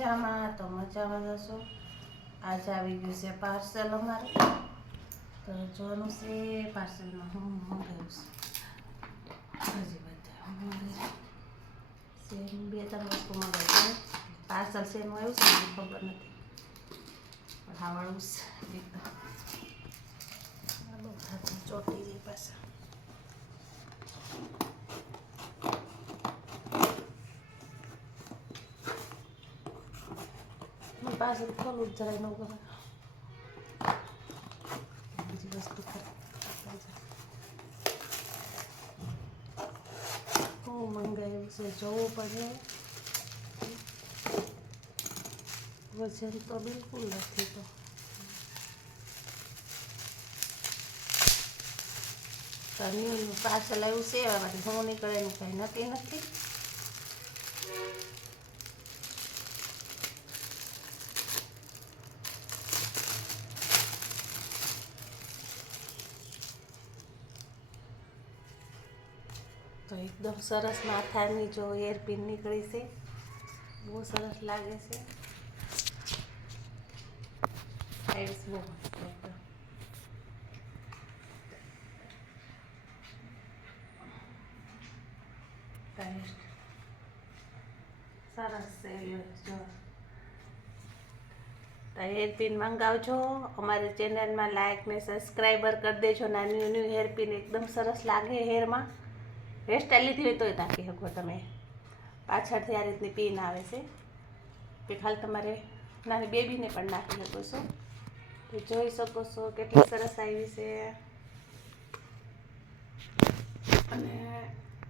મજામાં તો મજામાં જશો. આજ આવી ગયું છે પાર્સલ અમારે, તો જોવાનું છે પાર્સલમાં હું મંગાવ્યું છે. હજી બધા સેમ 2-3 વસ્તુ મંગાવી છે. પાર્સલ શેનું આવ્યું છે એ ખબર નથી, પણ ખાવાળું છે એકદમ. બહુ હાથમાં ચોટી જાય પાછા. પાછળ ખોલું જરાય ન કરે, બીજી વસ્તુ હું મંગાવ્યું છે જોવું પડે. વજન તો બિલકુલ નથી. તો ન્યૂ પાર્સલ આવ્યું છે, એમાંથી હું નીકળે એનું કંઈ નક્કી નથી. તો એકદમ સરસ માથાની જો એરપિન નીકળી છે, બહુ સરસ લાગે છે. સાઈઝ બહુ મસ્ત એકદમ. સરસ છે જો. તો હેરપિન મંગાવજો, અમારી ચેનલમાં લાઈક ને સબસ્ક્રાઈબર કરી દેજો. ન્યૂ હેરપિન એકદમ સરસ લાગે હેરમાં. હેરસ્ટાઈલ લીધી હોય તોય નાખી શકો તમે. પાછળથી આ રીતની પિન આવે છે કે ખાલી તમારે નાની બેબીને પણ નાખી શકો છો. તો જોઈ શકો છો કેટલી સરસ આવી છે. અને